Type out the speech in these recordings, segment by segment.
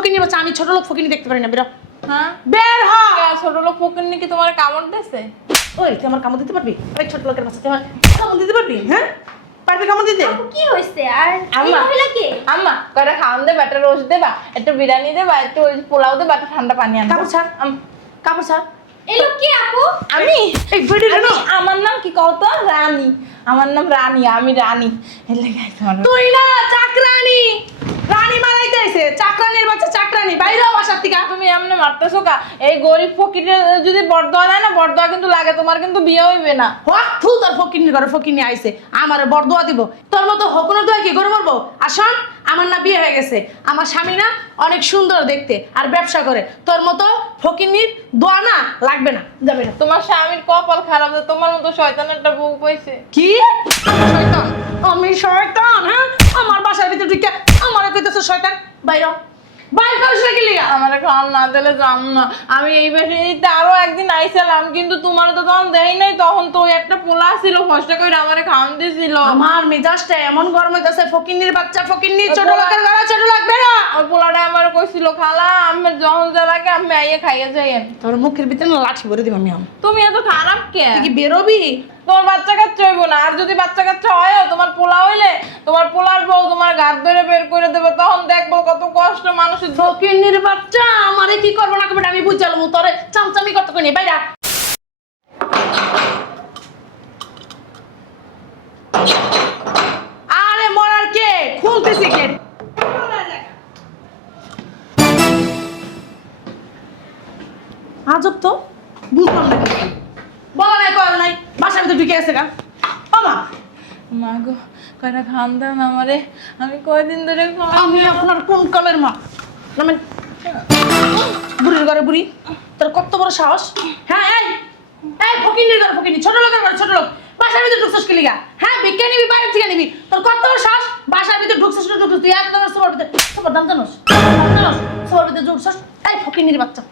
ফকিনি বাচ্চা, আমি ছোট লোক ফকিনি দেখতে পারি না, বেরো। হ্যাঁ বের হ। ছোট লোক ফকিন্নি কি তোমার কামড় দিছে? ওই তুই আমার কামড় দিতে পারবি? ওই ছোট লোকের বাচ্চা, তুই আমার কামড় দিতে পারবি? হ্যাঁ, পারবি কামড় দিতে? আপু কি হইছে? আর এই আম্মা মহিলা কে? আম্মা কয়টা খাওয়ান দেবা, একটা রোস্ট দেবা, একটা বিরিয়ানি দেবা, একটু ওই পোলাও দেবা, একটা ঠান্ডা পানি আনবা। কাপড় ছাড়, কাপড় ছাড়। এই লোক কে আপু? আমি এই বেডি আমি আমার নাম কি কত? রানী। আমার নাম রানী, আমি রানী। এর লাগি তোমার তুই না চাকরানি, রানী মারাইতে আইছে। চাকরানির বাচ্চা, চাকরানি, বাইরে হ বাসার থেকে। তুমি এমনি মারতেছো কা? এই গরিব ফকিরে যদি বরদোয়া দেয় না, বরদোয়া কিন্তু লাগে, তোমার কিন্তু বিয়ে হইবে না। হোক থু, তোর ফকিনি ঘরে ফকিনি আইছে, আমারে বরদোয়া দিব। তোর মতো হকুনো দোয়া কি গরু মারবো? আসন, আমার না বিয়ে হয়ে গেছে, আমার স্বামী না অনেক সুন্দর দেখতে আর ব্যবসা করে। তোর মতো ফকিনির দোয়া না লাগবে না, যাবে না। তোমার স্বামীর কপাল খারাপ যে তোমার মতো শয়তানের একটা বউ পাইছে। কি শয়তান? আমি শয়তান? হ্যাঁ, আমার বাসার ভিতরে ঢুকে আমার কইতেছে শয়তান। বাইরে হ। বাইর করিস না কি লিগা? আমার খাওয়ান না দিলে যাম না। আমি এই বাসাতে আরো একদিন আইছিলাম, কিন্তু তোমার তো তখন দেই নাই। তখন তো ওই একটা পোলা ছিল, ফসটা করে আমারে খাওয়ান দিছিল। আমার মেজাজটা এমন গরম হইতাছে, ফকিন্নির বাচ্চা, ফকিন্নি, ছোট লোকের গলা, ছোট লোক বেরো। ওই পোলাটা আমার কইছিল, খালা আমি যখন যা লাগে আমি আইয়ে খাইয়ে যাইয়েন। তোর মুখের ভিতরে না লাঠি ভরে দিব আমি। তুমি এত খারাপ কে? তুই কি বেরোবি? তোমার বাচ্চা কাচ্চা হইব না। আর যদি বাচ্চা কাচ্চা হয়, তোমার পোলা হইলে তোমার পোলার বউ তোমার ঘাট ধরে বের করে দেবে, তখন দেখবো কত কষ্ট মানুষের। ফকিন্নির বাচ্চা, আমারে কি করবো না করবে আমি বুঝালাম। তোরে চামচামি কত কই নি, বাইরা। আরে মরার কে? খুলতেছি গেট। আজব তো, বুঝলাম না কিছু। বলা নাই, কল নাই, বাসার ভিতরে ঢুকে গেছে গা। মামা, মা গো, কয়টা খান দেন আমারে। আমি কয়দিন ধরে আমি আপনার কোন কালের মা? নামেন। বুড়ির ঘরে বুড়ি, তোর কত বড় সাহস? হ্যাঁ, এই এই ফকিন্নির ঘরে ফকিন্নি, ছোট লোকের ঘরে ছোট লোক, বাসার ভিতরে ঢুকছিস কি লিগা? হ্যাঁ, ভিক্ষা নিবি, বাইরে থেকে নিবি। তোর কত বড় সাহস? বাসার ভিতরে ঢুকছিস না ঢুকছিস? তুই একদম সোফার ভিতরে, সোফার দাম জানোস? দাম জানোস? সোফার ভিতরে ঢুকছিস? এই ফকিন্নির বাচ্চা,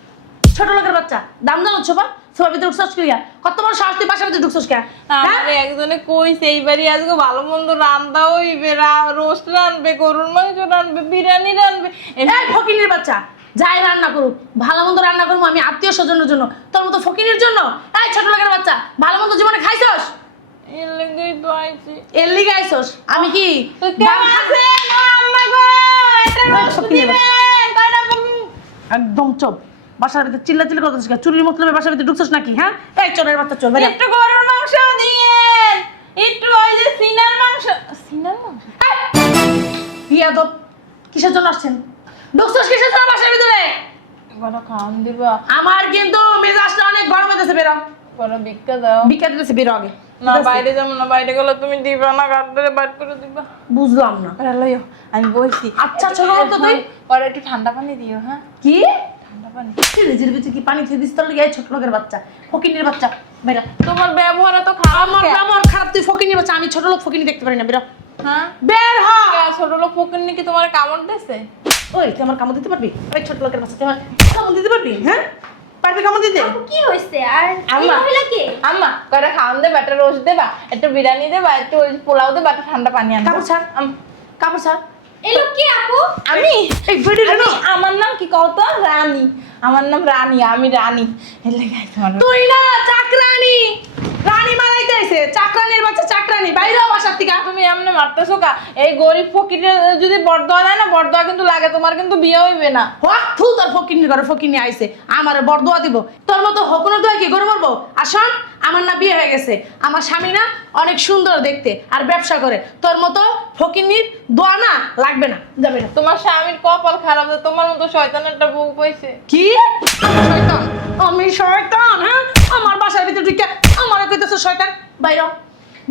ছোট লোকের বাচ্চা, দাম জানোস সোফা? সোফার ভিতরে ঢুকছিস কি লিগা? কত বড় সাহস তুই বাসার ভিতরে ঢুকছিস কে? হ্যাঁ, আমারে একজনে কইছে এইবারই আজকে ভালো মন্দ রান্দা হইবে, রোস্ট রানবে, গরুর মাংস রানবে, বিরিয়ানি রানবে। এই ফকিন্নির বাচ্চা, যাই রান্না করুক, ভালো মন্দ রান্না করবো আমি আত্মীয় স্বজনের জন্য, তোর মতো ফকিনের জন্য? এই ছোট লোকের বাচ্চা, ভালো মন্দ জীবনে খাইছস? এর লাগেই তো আইছি। এর লিগে আইছস? আমি কি কেমন আছেন ও আম্মা গো? এটা রোস্ট ফকিনের দিবেন, কয়টা একদম চুপ। বাসার ভিতরে চিল্লা চিল্লা করতেছিস কেন? চুরির মতলবে বাসার ভিতরে ঢুকছস নাকি? হ্যাঁ, এই চোরের বাচ্চা, চোর বাইরে। একটু গরুর মাংস দিয়েন, একটু ওই যে সিনার মাংস। সিনার মাংস? ইয়াদব, কিসের জন্য আসছেন? ঢুকছস কিসের জন্য বাসার ভিতরে? কয়টা খান দিবা? আমার কিন্তু মেজাজটা অনেক গরম হইতেছে, বেরো। কয়টা ভিক্ষা দাও। বিখ্যাত দিতেছে, বেরো আগে। না বাইরে যাবো না, বাইরে গেলে তুমি দিবা না, ঘাট ধরে বাইর করে দিবা। বুঝলাম না। আরে লইও, আমি বলছি। আচ্ছা, ছোট লোক তো তুই। পরে একটু ঠান্ডা পানি দিও। হ্যাঁ, কি ঠান্ডা পানি। ফ্রিজের ভিতরে কি পানি খেয়ে দিস? তোর লিগে এই ছোট লোকের বাচ্চা, ফকিনের বাচ্চা, বেরো। তোমার ব্যবহার তো খারাপ। আমার আমার খারাপ, তুই ফকিনের বাচ্চা, আমি ছোট লোক ফকিনি দেখতে পারি না, বেরো। হ্যাঁ, বের হ। ছোট লোক ফকিন্নি কি তোমার কামড় দিছে? ওই তুই আমার কামড় দিতে পারবি? ওই ছোট লোকের বাচ্চা, তুই আমার কামড় দিতে পারবি? হ্যাঁ, পারবি কামড় দিতে? আপু কি হইছে? আর এই আম্মা মহিলা কে? আম্মা কয়টা খাওয়ান দেবা, একটা রোস্ট দেবা, একটা বিরিয়ানি দেবা, একটু ওই পোলাও দেবা, একটা ঠান্ডা পানি আনবা। কাপড় ছাড়, কাপড় ছাড়। এই লোক কে আপু? আমি এই বেডি আমার নাম কি কত? রানী। আমার নাম রানী, আমি রানী। এর লাগি তোমার তুই না চাকরানি, রানী মারাইতে আইছে। চাকরানির বাচ্চা, চাকরানি, বাইরে হ বাসার থেকে। তুমি এমনি মারতেছো কা? এই গরিব ফকিরে যদি বরদোয়া দেয় না, বরদোয়া কিন্তু লাগে, তোমার কিন্তু বিয়ে হইবে না। হোক থু, তোর ফকিনির ঘরে ফকিনি আইছে, আমারে বরদোয়া দিব। তোর মতো হকুনো দোয়া কি গরু মারবো? আসন, আমার না বিয়ে হয়ে গেছে, আমার স্বামী না অনেক সুন্দর দেখতে আর ব্যবসা করে। তোর মতো ফকিনির দোয়া না লাগবে না, যাবে না। তোমার স্বামীর কপাল খারাপ যে তোমার মতো শয়তানের একটা বউ পাইছে। কি শয়তান? আমি শয়তান? হ্যাঁ, আমার বাসার ভিতরে ঢুকে আমার কইতেছে শয়তান। বাইরে হ।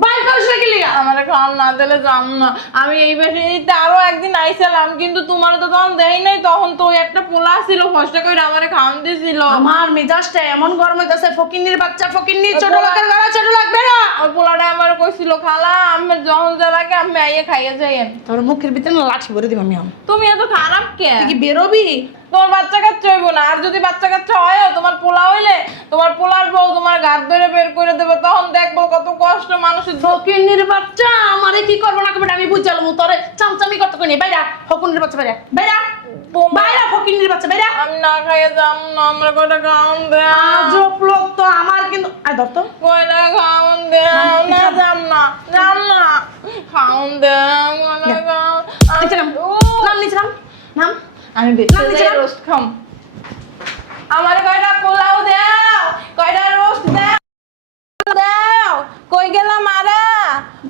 বাইর করিস না কি লিগা? আমার খাওয়ান না দিলে যাম না। আমি এই বাসাতে আরো একদিন আইছিলাম, কিন্তু তোমার তো তখন দেই নাই। তখন তো ওই একটা পোলা ছিল, ফসটা করে আমারে খাওয়ান দিছিল। আমার মেজাজটা এমন গরম হইতাছে, ফকিন্নির বাচ্চা, ফকিন্নি, ছোট লোকের গলা, ছোট লোক বেরো। ওই পোলাটা আমার কইছিল, খালা আমি যখন যা লাগে আমি আইয়ে খাইয়ে যাইয়েন। তোর মুখের ভিতরে না লাঠি ভরে দিব আমি। তুমি এত খারাপ কে? তুই কি বেরোবি? তোমার বাচ্চা কাচ্চা হইব না। আর যদি বাচ্চা কাচ্চা হয় তোমার পোলা হইলে তোমার পোলার বউ তোমার ঘাট ধরে বের করে দেবে, তখন দেখবো কত কষ্ট মানুষের। ফকিন্নির বাচ্চা আমারে কি করবো না করবো আমি বুঝালাম, তোরে চামচামি কত কই নেই। বাইরা ফকিন্নির বাচ্চা, বাইরা বাইরা বাইরা ফকিন্নির বাচ্চা বাইরা। আমি না খাইয়ে যাম না, আমরা কয়টা খাওয়ান দেয়। আজব লোক তো আমার, কিন্তু ধর তো কয়টা খাওয়ান দেয় না, যাম না যাম না, খাওয়ান দেয় কয়টা খাওয়ান। নিচে নাম, নাম নিচে নাম, নাম। আমি রোস্ট খাম। আমার কয়টা পোলাও দাও, কয়টা রোস্ট দাও। কই গেলাম আরা?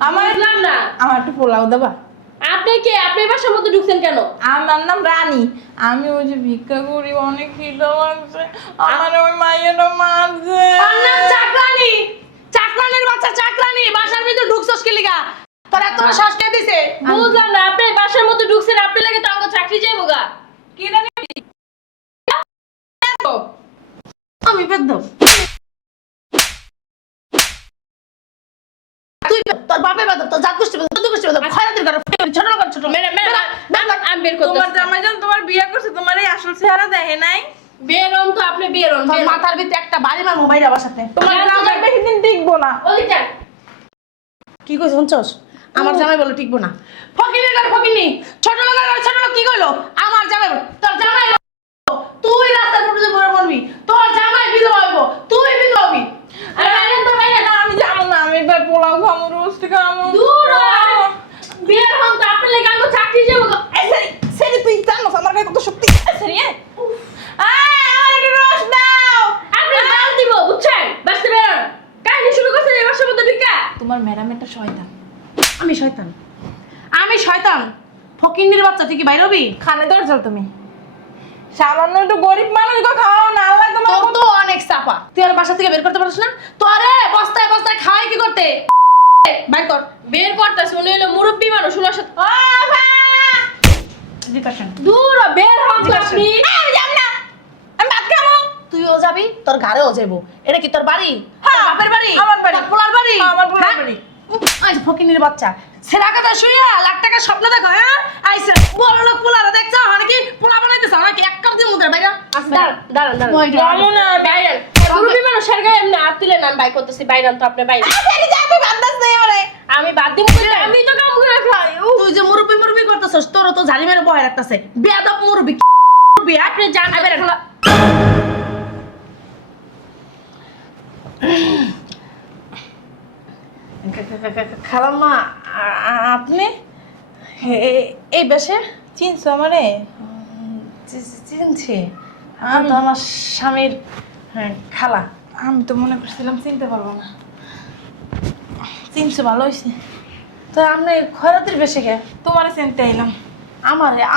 আমার বুঝলাম না। আমার একটু পোলাও দেবা? আপনি কে? আপনি বাসার মধ্যে ঢুকছেন কেন? আমার নাম রানী। আমি ওই যে ভিক্ষা করি, অনেক খিদা লাগছে, আমার ওই মাইয়েরা মারছে। ওর নাম চাকরানি, চাকরানির বাচ্চা চাকরানি। বাসার ভিতর ঢুকছস কি লিগা? তোর এত বড় শ্বাস কে দিছে? বুঝলাম না। আপনি বাসার মধ্যে ঢুকছেন, আপনি লাগে তো আমার চাকরি যাইবো গা। কি রানী? আমি বেদ্য। তুই তোর বাপে বেদ্য, তোর জাত গোষ্ঠী বেদ্য, তোর গোষ্ঠী বেদ্য, খয়রাতির ঘরে ছোট লোক ছোট। আমি বের করতে। তোমার জামাই যখন তোমার বিয়ে করছে তোমার এই আসল চেহারা দেখে নাই? বের হন তো, আপনি বের হন। তোর মাথার ভিতরে একটা বাড়ি মারমু বাইরা বাসাতে। তোমার জামাই বেশি দিন টিকবো না। ওই যান। কি কইছ শুনছস? আমার জামাই বলে ঠিকবো না। ফকিনের ঘরে ফকিনি, ছোট লোকের ঘরে ছোট লোক কি কইলো? আমার জামাই বলে, তোর জামাই বলে, তুই রাস্তার উপরে পড়ে মরবি, তোর জামাই বিধবা হইব, তুই বিধবা হবি। আরে বাইরেন তো, বাইরেন। না, আমি যাবো না, আমি এবার পোলাও খাবো, রোস্ট খাবো। দূর হ। বের হন তো, আপনি লাগে আমার চাকরি যাইবো গা। এই সেরি তুই জানোস আমার গায়ে কত শক্তি আছে রে? আমার একটু রোস্ট দাও। আপনি মাল দিব, বুঝছেন? বাসতে বের হন। কাহিনী শুরু করছেন এই বাসার মধ্যে ঢুকা। তোমার ম্যাডাম একটা শয়তান। আমি শয়তান, আমি শয়তান। ফকিন্নির বাচ্চা তুই কি বাইর হবি? খানে দরজাল তুমি। সামান্য একটু গরিব মানুষকে খাওয়াও না, আল্লাহ তোমার তোর তো অনেক চাপা। তুই আর বাসা থেকে বের করতে পারিস না? তোরে বস্তায় বস্তায় খাওয়াই কি করতে? বাইর কর। বের করতেছে, উনি হলো মুরব্বী মানুষ, ওনার সাথে। দূর হ, বের হন তো আপনি। আমি যাব না, আমি ভাত খাবো। তুইও যাবি, তোর ঘরেও যাবো। এটা কি তোর বাড়ি? হ্যাঁ, তোর বাপের বাড়ি? আমার বাড়ি। তোর পোলার বাড়ি? হ্যাঁ, আমার পোলার হ্যাঁ? বাড়ি। আই ফকিন্নির বাচ্চা, সেরা কথা শুইয়া লাখ টাকার স্বপ্ন দেখো, হ্যাঁ? আইসা বড় লোক পোলারা দেখছো নাকি? পোলা বানাইতেছ নাকি? এক কাপ দিয়ে মুদ্রা বাইরা। দাঁড়ান, দাঁড়ান, দাঁড়ান। ওই দাঁড়ান। যাবো না, বাইরেন। মুরব্বী মানুষের গায়ে এমনি হাত তুলে আমি বাই করতেছি, বাইরেন তো আপনি বাইরেন। সেরি যা, তুই ভাত দাস নাই আমারে। আমি বাদ দিব কইতে, আমি তো কাম করে খাই। তুই যে মুরব্বি মুরব্বি করতেছস, তোরও তো ঝালি মেরে বয় রাখতেছে। বেয়াদব মুরব্বি, মুরব্বি। আপনি যান, আই বের হ। খালাম্মা, আপনি এই বেশে চিনছো আমারে? চিনছি। আমি তো আমার স্বামীর খালা। আমি তো মনে করছিলাম চিনতে পারবো না। চিনছো, ভালো হয়েছে। তো আপনি খয়রাতির বেশে কে? তোমারে চিনতে এলাম।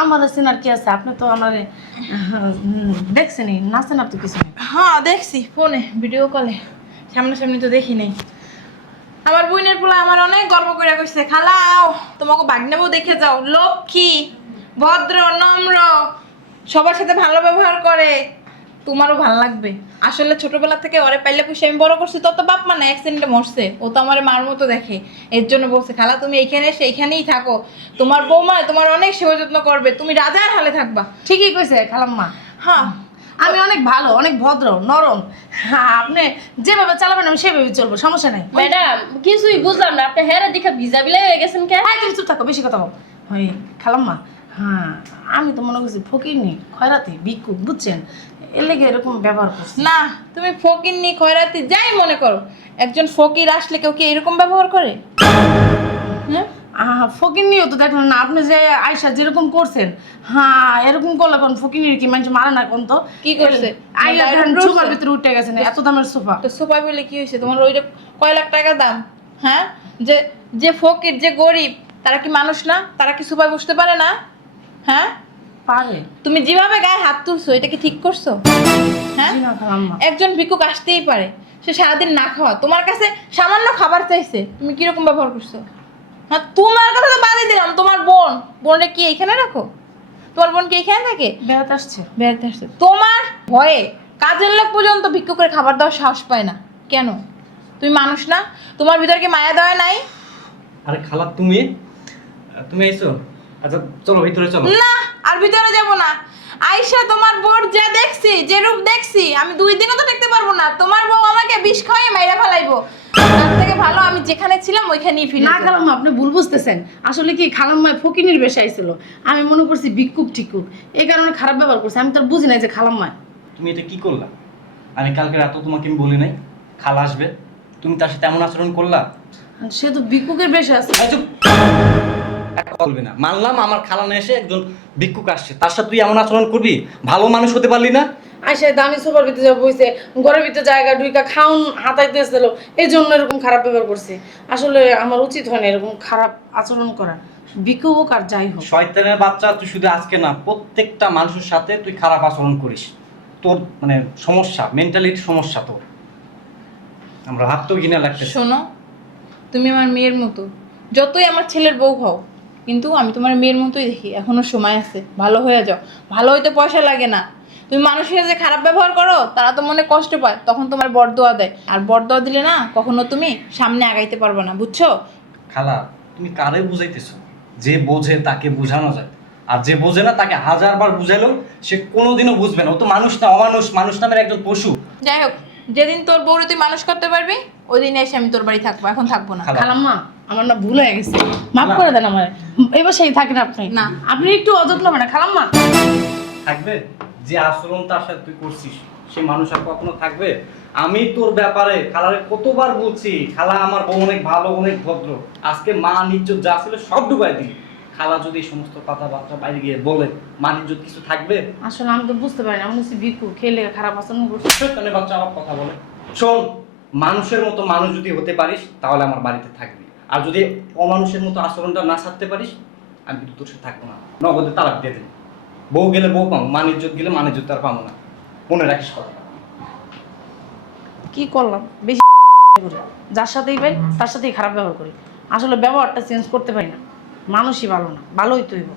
আমার চেনার কি আছে? আপনি তো আমার দেখছেনই, না চেনার তো কিছু নেই। হ্যাঁ দেখছি ফোনে, ভিডিও কলে, সামনাসামনি তো দেখি নাই। আমার বোনের পোলা আমার অনেক গর্ব করে কইছে, খালাও তোমাকে বাগনাবো দেখে যাও, লক্ষ্মী, ভদ্র, নম্র, সবার সাথে ভালো ব্যবহার করে, তোমারও ভালো লাগবে। আসলে ছোটবেলা থেকে ওরে পাইলে পুষে আমি বড় করছি, তত বাপ মা না অ্যাক্সিডেন্টে মরছে, ও তো আমার মার মতো দেখে। এর জন্য বলছে, খালা তুমি এইখানে এসে এইখানেই থাকো, তোমার বৌমা তোমার অনেক সেবা যত্ন করবে, তুমি রাজার হালে থাকবা। ঠিকই কইছে খালাম্মা। হ্যাঁ, আমি অনেক ভালো, অনেক ভদ্র, নরম। হ্যাঁ, আপনি যেভাবে চালাবেন আমি সেভাবে চলবো, সমস্যা নাই। ম্যাডাম, কিছুই বুঝলাম না। আপনি হেরে দেখা ভিজা বিলাই হয়ে গেছেন কে? হ্যাঁ, তুমি চুপ থাকো, বেশি কথা বল। ওই খালাম্মা, হ্যাঁ আমি তো মনে করছি ফকিরনি, খয়রাতি, ভিক্ষুক, বুঝছেন? এর লেগে এরকম ব্যবহার করছি। না তুমি ফকিরনি, খয়রাতি যাই মনে করো, একজন ফকির আসলে কেউ কি এরকম ব্যবহার করে? হ্যাঁ, ফকিরনিও তো দেখলেন না আপনি যে আয়সা যেরকম করছেন। হ্যাঁ, এরকম করলে কোন ফকিরনির কি মানুষ মারে না কোন? তো কি করছে? আইলা বাইরে দেখেন ঢুকছে? ঝুমার ভিতরে উঠে গেছেন, এত দামের সোফা। তো সোফা বলে কি হয়েছে? তোমার ওইটা কয় লাখ টাকা দাম? হ্যাঁ, যে যে ফকির, যে গরিব, তারা কি মানুষ না? তারা কি সোফায় বসতে পারে না? হ্যাঁ, পারে। তুমি যেভাবে গায়ে হাত তুলছো, এটা কি ঠিক করছো? হ্যাঁ, জি না খালাম্মা। একজন ভিক্ষুক আসতেই পারে, সে সারাদিন না খাওয়া, তোমার কাছে সামান্য খাবার চাইছে, তুমি কিরকম ব্যবহার করছো? হ্যাঁ, তোমার কথা তো বাদই দিলাম, তোমার বোনটা কি এইখানে রাখো? তোমার বোন কি এইখানে থাকে? বেড়াতে আসছে। বেড়াতে আসছে। তোমার ভয়ে কাজের লোক পর্যন্ত ভিক্ষু করে খাবার দেওয়ার সাহস পায় না কেন? তুমি মানুষ না? তোমার ভিতরে কি মায়া দেওয়া নাই? আরে খালা, তুমি তুমি আইছো? আচ্ছা চলো ভিতরে চলো। না আর ভিতরে যাব না। আয়শা তোমার বোর যা দেখছি, যে রূপ দেখছি, আমি 2 দিনও তো দেখতে পারবো না। তোমার বউ আমাকে বিষ খাইয়ে মাইরা ফেলাইবো। তার থেকে ভালো আমি যেখানে ছিলাম ওইখানেই ফিরে না যাই। খালাম্মা, আপনি ভুল বুঝতেছেন। আসলে কি খালাম্মা ফকিনির বেশে আইছিল, আমি মনে করছি ভিক্ষুক টিকুক, এই কারণে খারাপ ব্যবহার করছি। আমি তো আর বুঝি নাই যে খালাম্মা। তুমি এটা কি করলা? আমি কালকে রাতে তোমাকে আমি বলি নাই খালা আসবে, তুমি তার সাথে এমন আচরণ করলা? সে তো ভিক্ষুকের বেশে আছে। এই চুপ! একটা বলবি না। মানলাম আমার খালা না এসে একজন ভিক্ষুক আসছে, তার সাথে তুই এমন আচরণ করবি? ভালো মানুষ হতে পারলি না? আইসা দামি সোফার ভিতরে যা বইছে, ঘরের ভিতরে জায়গা ঢুইকা খাউন হাতাইতেছিল, এই জন্য এরকম খারাপ ব্যবহার করছে। আসলে আমার উচিত হয় না এরকম খারাপ আচরণ করা, ভিক্ষুক হোক আর যাই হোক। শয়তানের বাচ্চা, তুই শুধু আজকে না প্রত্যেকটা মানুষের সাথে তুই খারাপ আচরণ করিস। তোর মানে সমস্যা, মেন্টালিটি সমস্যা তোর। আমরা ভাবতেও ঘৃণা লাগতেছে। শোনো, তুমি আমার মেয়ের মতো, যতই আমার ছেলের বউ হও, কিন্তু আমি তোমার মেয়ের মতোই দেখি। এখনো সময় আছে, ভালো হয়ে যাও। ভালো হইতে পয়সা লাগে না। তুমি মানুষের যে খারাপ ব্যবহার করো, তারা তো মনে কষ্ট পায়, তখন তোমার বরদোয়া দেয়। আর বরদোয়া দিলে না, কখনো তুমি সামনে আগাইতে পারবে না, বুঝছো? খালা, তুমি কারে বুঝাইতেছো? যে বোঝে তাকে বোঝানো যায়, আর যে বোঝে না তাকে 1000বার বুঝাইলেও সে কোনোদিনও বুঝবে না। ও তো মানুষ না, অমানুষ, মানুষ নামের একজন পশু। যাই হোক, যেদিন তোর বউরে তুই মানুষ করতে পারবি, ওই দিন এসে আমি তোর বাড়ি থাকবো, এখন থাকবো না। খালা। খালাম্মা, আমার না ভুল হয়ে গেছে, মাফ না। করে দেন আমার। এবার সেই থাকেন আপনি। না। আপনি একটু অযত্ন হবে না খালাম্মা। থাকবে? যে আচরণ তার সাথে তুই করছিস, সে মানুষ আর কখনো থাকবে? আমি তোর ব্যাপারে খালারে কতবার বলছি, খালা আমার বউ অনেক ভালো, অনেক ভদ্র। আজকে মা ইজ্জত যা ছিল সব ডুবাই দিলি। খালা যদি এই সমস্ত কথাবার্তা বাইরে গিয়ে বলে, মা ইজ্জত কিছু থাকবে? আসলে আমি তো বুঝতে পারি না, আমি বলছি ভিক্ষুক খেলে খারাপ আচরণ করছে। শয়তানের বাচ্চা আমার কথা বলে। শোন, মানুষের মতো মানুষ যদি হতে পারিস তাহলে আমার বাড়িতে থাকবি, আর যদি অমানুষের মতো আচরণটা না ছাড়তে পারিস, আমি কিন্তু তোর সাথে থাকবো না। নগদে তালাক দিয়ে দিবি। বউ গেলে বউ পাবো, মান ইজ্জত গেলে মান ইজ্জত আর পাবো না। মনে রাখিস কথা। কি করলাম, বেশি করি, যার সাথেই পাই তার সাথেই খারাপ ব্যবহার করি। আসলে ব্যবহারটা চেঞ্জ করতে পারি না, মানুষই ভালো না, ভালোই তৈব।